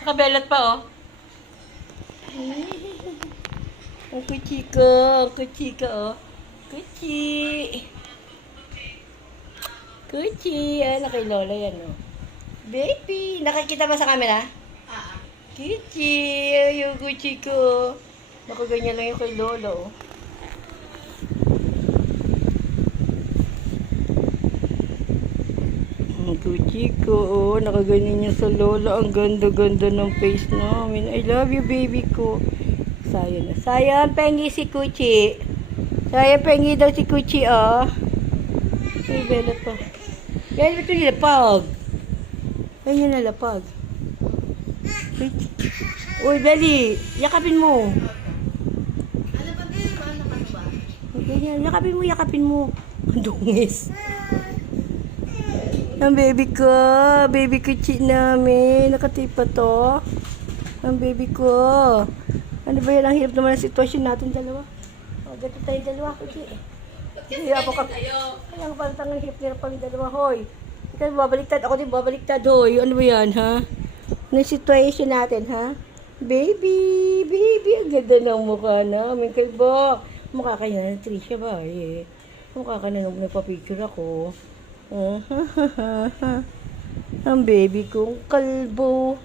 Nakabelot pa, oh. Ang kuchi ko. Ang kuchi ko, oh. Kuchi. Kuchi. Ano kay Lola yan, oh. Baby. Nakikita ba sa camera? Kuchi. Ay, yung kuchi ko. Nakaganyan lang yung kay Lola, oh. Ang kuchi ko, oh. Nakaganyan niya sa Lola. Ang ganda-ganda ng face namin. I love you, baby ko. Sayang na. Sayang, pengi si Kuchi. Sayang, pengi daw si Kuchi, oh. Ay, bela pa. Bela ito nilapag. Ay, yun nalapag. Uy, Beli, yakapin mo. Ano ba din? Ano ba? Ganyan, yakapin mo. Ang dungis. Ang baby Kuchi namin. Nakatipa to. Ang baby ko. Ano ba yan? Ang hirap naman ang sitwasyon natin dalawa. O, gato tayo dalawa, Kuchi. Hirap ako. Kaya parang tangang hirap kami dalawa, hoy. Ikaw babaliktad, ako din babaliktad, hoy. Ano ba yan, ha? Ano situation natin, ha? Baby, ang ganda ng mukha namin. Kay ba? Mukha ka na ng Tricia ba, eh? Mukha ka na nung nagpa-picture ako. Ang baby kong kalbo.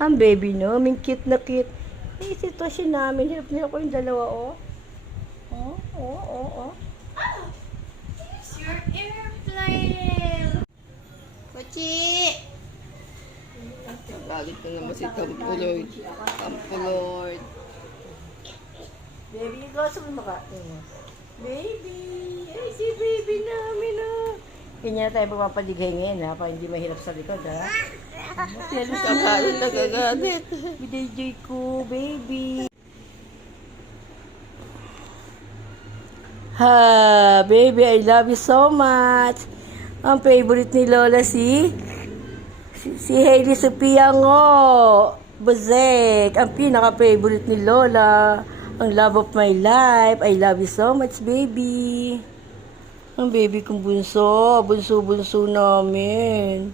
Ang baby namin, cute na cute. Eh, sitwasyon namin, hirap nila ko yung dalawa, oh. Oh. It's your airplane! Kuchi! Galit na naman si Tampulord. Tampulord. Baby, gusto mo makain. Baby! Ay, si baby namin, oh. Kanya tayo pagpapaligay ngayon, ha? Para hindi mahirap sa likod, ha? Selos ka ba? Galit na gagalit. Binenjoy ko, baby. Ha, baby, I love you so much. Ang favorite ni Lola si Hailey Sophia ngo. Buzek. Ang pinaka-favorite ni Lola. Ang love of my life. I love you so much, baby. Ang baby kong bunso. Bunso namin.